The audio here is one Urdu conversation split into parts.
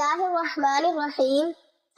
اللہ الرحمن الرحیم۔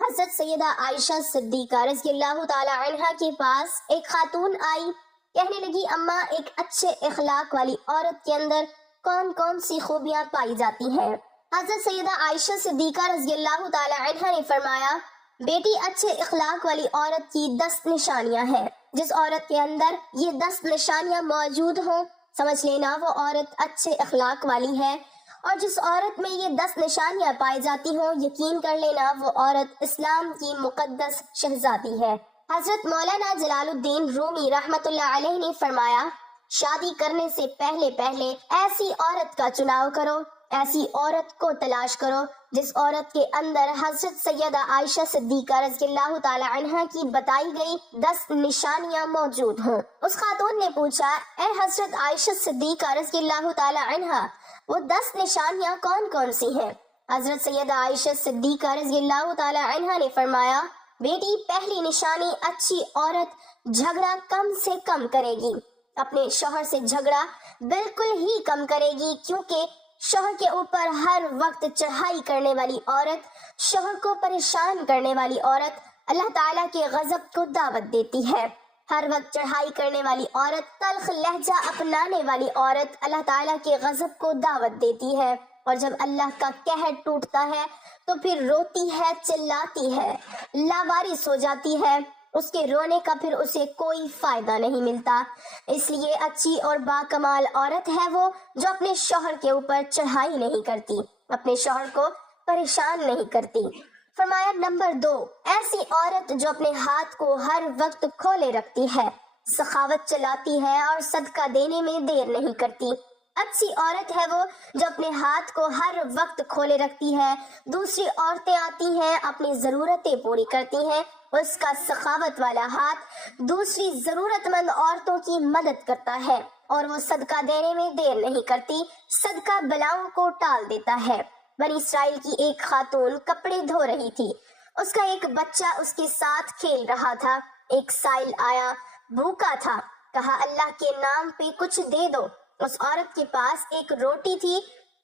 حضرت سیدہ عائشہ صدیقہ رضی اللہ تعالی عنہا کے پاس ایک خاتون آئی، کہنے لگی اماں ایک اچھے اخلاق والی عورت کے اندر کون کون سی خوبیاں پائی جاتی ہیں؟ حضرت سیدہ عائشہ صدیقہ رضی اللہ تعالی عنہا نے فرمایا بیٹی اچھے اخلاق والی عورت کی 10 نشانیاں ہیں۔ جس عورت کے اندر یہ 10 نشانیاں موجود ہوں سمجھ لینا وہ عورت اچھے اخلاق والی ہے، اور جس عورت میں یہ 10 نشانیاں پائی جاتی ہوں یقین کر لینا وہ عورت اسلام کی مقدس شہزادی ہے۔ حضرت مولانا جلال الدین رومی رحمۃ اللہ علیہ نے فرمایا شادی کرنے سے پہلے ایسی عورت کا چناؤ کرو، ایسی عورت کو تلاش کرو جس عورت کے اندر حضرت سیدہ عائشہ صدیقہ رضی اللہ تعالی عنہا کی بتائی گئی 10 نشانیاں موجود ہوں۔ اس خاتون نے پوچھا اے حضرت عائشہ صدیقہ رضی اللہ تعالی عنہا وہ 10 نشانیاں کون کون سی ہیں؟ حضرت سیدہ عائشہ صدیقہ رضی اللہ تعالی عنہا نے فرمایا بیٹی پہلی نشانی اچھی عورت جھگڑا کم سے کم کرے گی، اپنے شوہر سے جھگڑا بالکل ہی کم کرے گی، کیونکہ شوہر کے اوپر ہر وقت چڑھائی کرنے والی عورت، شوہر کو پریشان کرنے والی عورت اللہ تعالیٰ کے غضب کو دعوت دیتی ہے۔ ہر وقت چڑھائی کرنے والی عورت، تلخ لہجہ اپنانے والی عورت اللہ تعالیٰ کے غضب کو دعوت دیتی ہے، اور جب اللہ کا قہر ٹوٹتا ہے تو پھر روتی ہے، چلاتی ہے، لاوارث ہو جاتی ہے، اس کے رونے کا پھر اسے کوئی فائدہ نہیں ملتا۔ اس لیے اچھی اور باکمال عورت ہے وہ جو اپنے شوہر کے اوپر چڑھائی نہیں کرتی، اپنے شوہر کو پریشان نہیں کرتی۔ فرمایا نمبر 2، ایسی عورت جو اپنے ہاتھ کو ہر وقت کھولے رکھتی ہے، سخاوت چلاتی ہے اور صدقہ دینے میں دیر نہیں کرتی۔ اچھی عورت ہے وہ جو اپنے ہاتھ کو ہر وقت کھولے رکھتی ہے، دوسری عورتیں آتی ہیں اپنی ضرورتیں پوری کرتی ہیں، اس کا سخاوت والا ہاتھ دوسری ضرورت مند عورتوں کی مدد کرتا ہے، اور وہ صدقہ دینے میں دیر نہیں کرتی، صدقہ بلاؤں کو ٹال دیتا ہے۔ بنی اسرائیل کی ایک خاتون کپڑے دھو رہی تھی، اس کا ایک بچہ اس کے ساتھ کھیل رہا تھا۔ ایک سائل آیا، بھوکا تھا، کہا اللہ کے نام پہ کچھ دے دو۔ اس عورت کے پاس ایک روٹی تھی،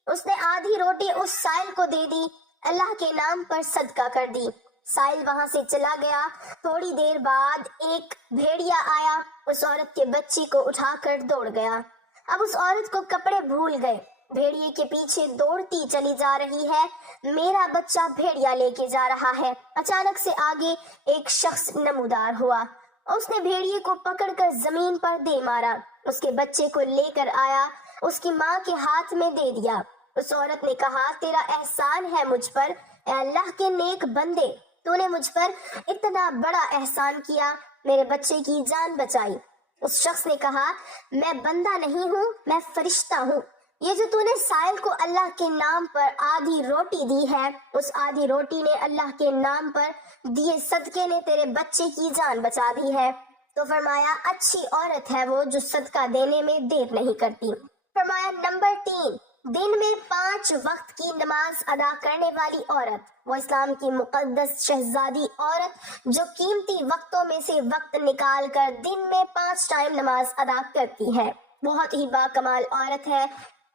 اس نے آدھی روٹی اس سائل کو دے دی، اللہ کے نام پر صدقہ کر دی۔ سائل وہاں سے چلا گیا۔ تھوڑی دیر بعد ایک بھیڑیا آیا، اس عورت کے بچے کو اٹھا کر دوڑ گیا۔ اب اس عورت کو کپڑے بھول گئے، بھیڑیے کے پیچھے دوڑتی چلی جا رہی ہے، میرا بچہ بھیڑیا لے کے جا رہا ہے۔ اچانک سے آگے ایک شخص نمودار ہوا، اس نے بھیڑیے کو پکڑ کر زمین پر دے مارا، اس کے بچے کو لے کر آیا، اس کی ماں کے ہاتھ میں دے دیا۔ اس عورت نے کہا تیرا احسان ہے مجھ پر، اے اللہ کے نیک بندے، تو نے مجھ پر اتنا بڑا احسان کیا، میرے بچے کی جان بچائی۔ اس شخص نے کہا میں بندہ نہیں ہوں، میں فرشتہ ہوں، یہ جو تو نے سائل کو اللہ کے نام پر آدھی روٹی دی ہے، اس آدھی روٹی نے اللہ کے نام پر دیے صدقے نے تیرے بچے کی جان بچا دی ہے۔ تو فرمایا اچھی عورت ہے وہ جو صدقہ دینے میں دیر نہیں کرتی۔ فرمایا نمبر 3، دن میں 5 وقت کی نماز ادا کرنے والی عورت، وہ اسلام کی مقدس شہزادی عورت جو قیمتی وقتوں میں سے وقت نکال کر دن میں 5 ٹائم نماز ادا کرتی ہے، بہت ہی باکمال عورت ہے۔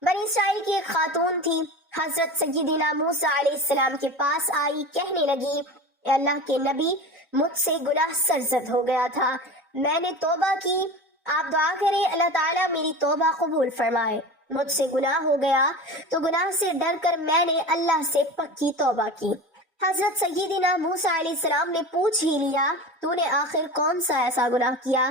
بنی اسرائیل کی ایک خاتون تھی، حضرت سیدنا موسیٰ علیہ السلام کے پاس آئی، کہنے لگی اے اللہ کے نبی مجھ سے گناہ سرزد ہو گیا تھا، میں نے توبہ کی، آپ دعا کریں اللہ تعالیٰ میری توبہ قبول فرمائے۔ مجھ سے گناہ ہو گیا تو گناہ سے ڈر کر میں نے اللہ سے پکی توبہ کی۔ حضرت سیدنا موسیٰ علیہ السلام نے پوچھ ہی لیا تو نے آخر کون سا ایسا گناہ کیا؟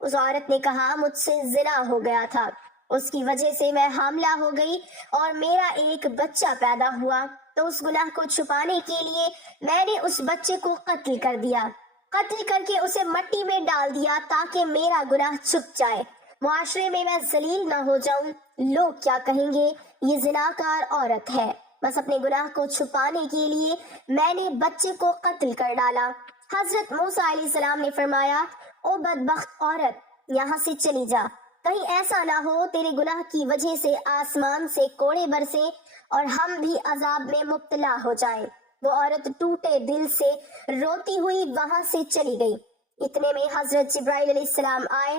اس عورت نے کہا مجھ سے زنا ہو گیا تھا، اس کی وجہ سے میں حاملہ ہو گئی اور میرا ایک بچہ پیدا ہوا، تو اس گناہ کو چھپانے کے لیے میں نے اس بچے کو قتل کر دیا، قتل کر کے اسے مٹی میں ڈال دیا تاکہ میرا گناہ چھپ جائے، معاشرے میں میں ذلیل نہ ہو جاؤں، لوگ کیا کہیں گے یہ زناکار عورت ہے، بس اپنے گناہ کو چھپانے کے لیے میں نے بچے کو قتل کر ڈالا۔ حضرت موسیٰ علیہ السلام نے فرمایا او بدبخت عورت یہاں سے چلی جا، کہیں ایسا نہ ہو تیرے گناہ کی وجہ سے آسمان سے کوڑے برسے اور ہم بھی عذاب میں مبتلا ہو جائیں۔ وہ عورت ٹوٹے دل سے روتی ہوئی وہاں سے چلی گئی۔ اتنے میں حضرت جبرائیل علیہ السلام آئے۔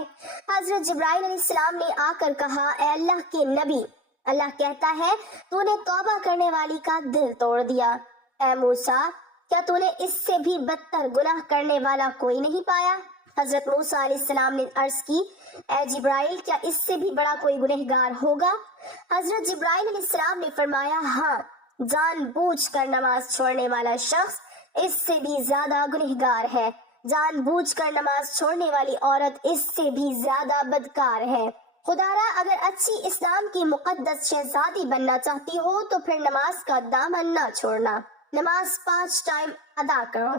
حضرت جبرائیل علیہ السلام نے آ کر کہا اے اللہ کے نبی، اللہ کہتا ہے تو نے توبہ کرنے والی کا دل توڑ دیا۔ اے موسیٰ، کیا تو نے اس سے بھی بدتر گناہ کرنے والا کوئی نہیں پایا؟ حضرت موسیٰ علیہ السلام نے عرض کی، اے جبرائیل، کیا اس سے بھی بڑا کوئی گنہگار ہوگا؟ حضرت جبرائیل علیہ السلام نے فرمایا، ہاں، جان بوجھ کر نماز چھوڑنے والا شخص اس سے بھی زیادہ گنہگار ہے، جان بوجھ کر نماز چھوڑنے والی عورت اس سے بھی زیادہ بدکار ہے۔ خدارا، اگر اچھی اسلام کی مقدس شہزادی بننا چاہتی ہو تو پھر نماز کا دامن نہ چھوڑنا، نماز 5 ٹائم ادا کرو۔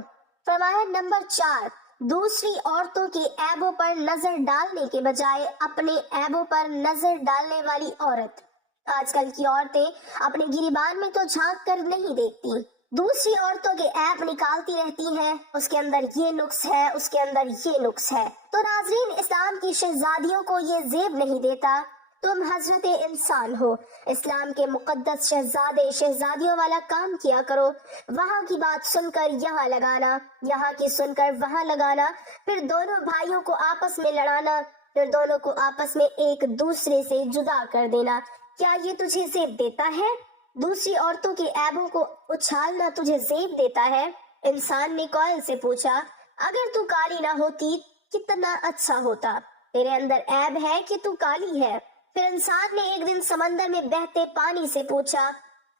فرمایا نمبر 4، دوسری عورتوں کے عیبوں پر نظر ڈالنے کے بجائے اپنے عیبوں پر نظر ڈالنے والی عورت۔ آج کل کی عورتیں اپنے گریبان میں تو جھانک کر نہیں دیکھتی، دوسری عورتوں کے عیب نکالتی رہتی ہیں، اس کے اندر یہ نقص ہے، اس کے اندر یہ نقص ہے۔ تو ناظرین، اسلام کی شہزادیوں کو یہ زیب نہیں دیتا۔ تم حضرت انسان ہو، اسلام کے مقدس شہزادے شہزادیوں والا کام کیا کرو، وہاں کی بات سن کر یہاں لگانا، یہاں کی سن کر وہاں لگانا، پھر دونوں بھائیوں کو آپس میں لڑانا، پھر دونوں کو آپس میں ایک دوسرے سے جدا کر دینا، کیا یہ تجھے زیب دیتا ہے؟ دوسری عورتوں کے عیبوں کو اچھالنا تجھے زیب دیتا ہے؟ انسان نے کوئل سے پوچھا، اگر تو کالی نہ ہوتی کتنا اچھا ہوتا، تیرے اندر عیب ہے کہ تو کالی ہے۔ پھر انسان نے ایک دن سمندر میں بہتے پانی سے پوچھا،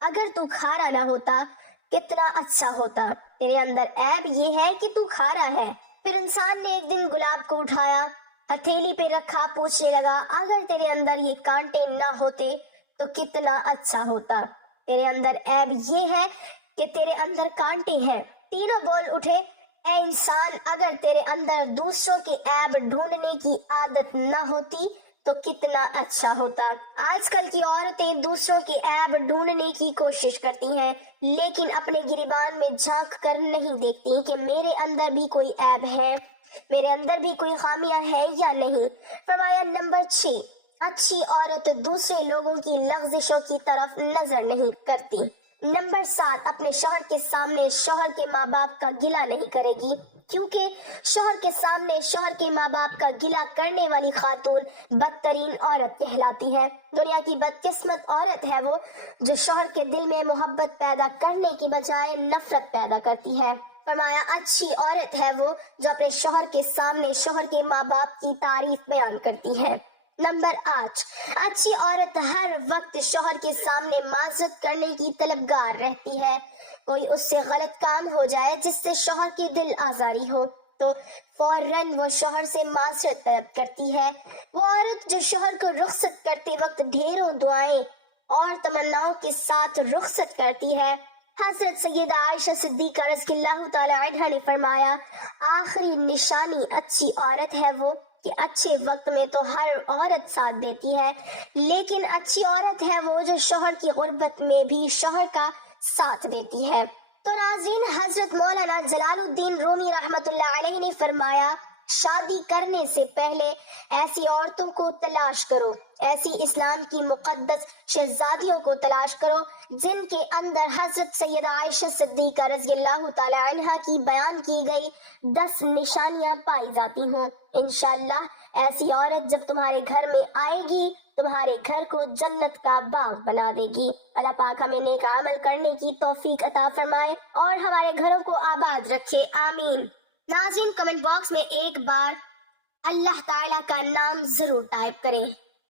اگر تو کھارا نہ ہوتا کتنا اچھا ہوتا، تیرے اندر عیب یہ ہے کہ تو کھارا ہے۔ پھر انسان نے ایک دن گلاب کو اٹھایا، ہتھیلی پہ رکھا، پوچھنے لگا، اگر تیرے اندر یہ کانٹے نہ ہوتے تو کتنا اچھا ہوتا، تیرے اندر عیب یہ ہے کہ تیرے اندر کانٹے ہیں۔ تینوں بول اٹھے، اے انسان، اگر تیرے اندر دوسروں کے عیب ڈھونڈنے کی عادت نہ ہوتی تو کتنا اچھا ہوتا۔ آج کل کی عورتیں دوسروں کے عیب ڈھونڈنے کی کوشش کرتی ہیں، لیکن اپنے گریبان میں جھانک کر نہیں دیکھتی کہ میرے اندر بھی کوئی عیب ہے، میرے اندر بھی کوئی خامیاں ہیں یا نہیں۔ فرمایا نمبر 6، اچھی عورت دوسرے لوگوں کی لغزشوں کی طرف نظر نہیں کرتی۔ نمبر 7، اپنے شوہر کے سامنے شوہر کے ماں باپ کا گلہ نہیں کرے گی، کیونکہ شوہر کے سامنے شوہر کے ماں باپ کا گلہ کرنے والی خاتون بدترین عورت کہلاتی ہے۔ دنیا کی بدقسمت عورت ہے وہ جو شوہر کے دل میں محبت پیدا کرنے کی بجائے نفرت پیدا کرتی ہے۔ فرمایا اچھی عورت ہے وہ جو اپنے شوہر کے سامنے شوہر کے ماں باپ کی تعریف بیان کرتی ہے۔ نمبر 8، اچھی عورت ہر وقت شوہر کے سامنے معذرت کرنے کی طلبگار رہتی ہے۔ کوئی اس سے غلط کام ہو جائے جس سے شوہر کی دل آزاری ہو تو فوراً وہ شوہر سے معذرت طلب کرتی ہے۔ وہ عورت جو شوہر کو رخصت کرتے وقت ڈھیروں دعائیں اور تمناؤں کے ساتھ رخصت کرتی ہے۔ حضرت سیدہ عائشہ صدیقہ رضی اللہ تعالی عنہا نے فرمایا، آخری نشانی اچھی عورت ہے وہ کہ اچھے وقت میں تو ہر عورت ساتھ دیتی ہے، لیکن اچھی عورت ہے وہ جو شوہر کی غربت میں بھی شوہر کا ساتھ دیتی ہے۔ تو ناظرین، حضرت مولانا جلال الدین رومی رحمت اللہ علیہ نے فرمایا، شادی کرنے سے پہلے ایسی عورتوں کو تلاش کرو، ایسی اسلام کی مقدس شہزادیوں کو تلاش کرو جن کے اندر حضرت سیدہ عائشہ صدیقہ رضی اللہ تعالی عنہا کی بیان کی گئی 10 نشانیاں پائی جاتی ہوں۔ انشاءاللہ ایسی عورت جب تمہارے گھر میں آئے گی تمہارے گھر کو جنت کا باغ بنا دے گی۔ اللہ پاک ہمیں نیک عمل کرنے کی توفیق عطا فرمائے اور ہمارے گھروں کو آباد رکھے، آمین۔ ناظرین، کمنٹ باکس میں ایک بار اللہ تعالیٰ کا نام ضرور ٹائپ کریں۔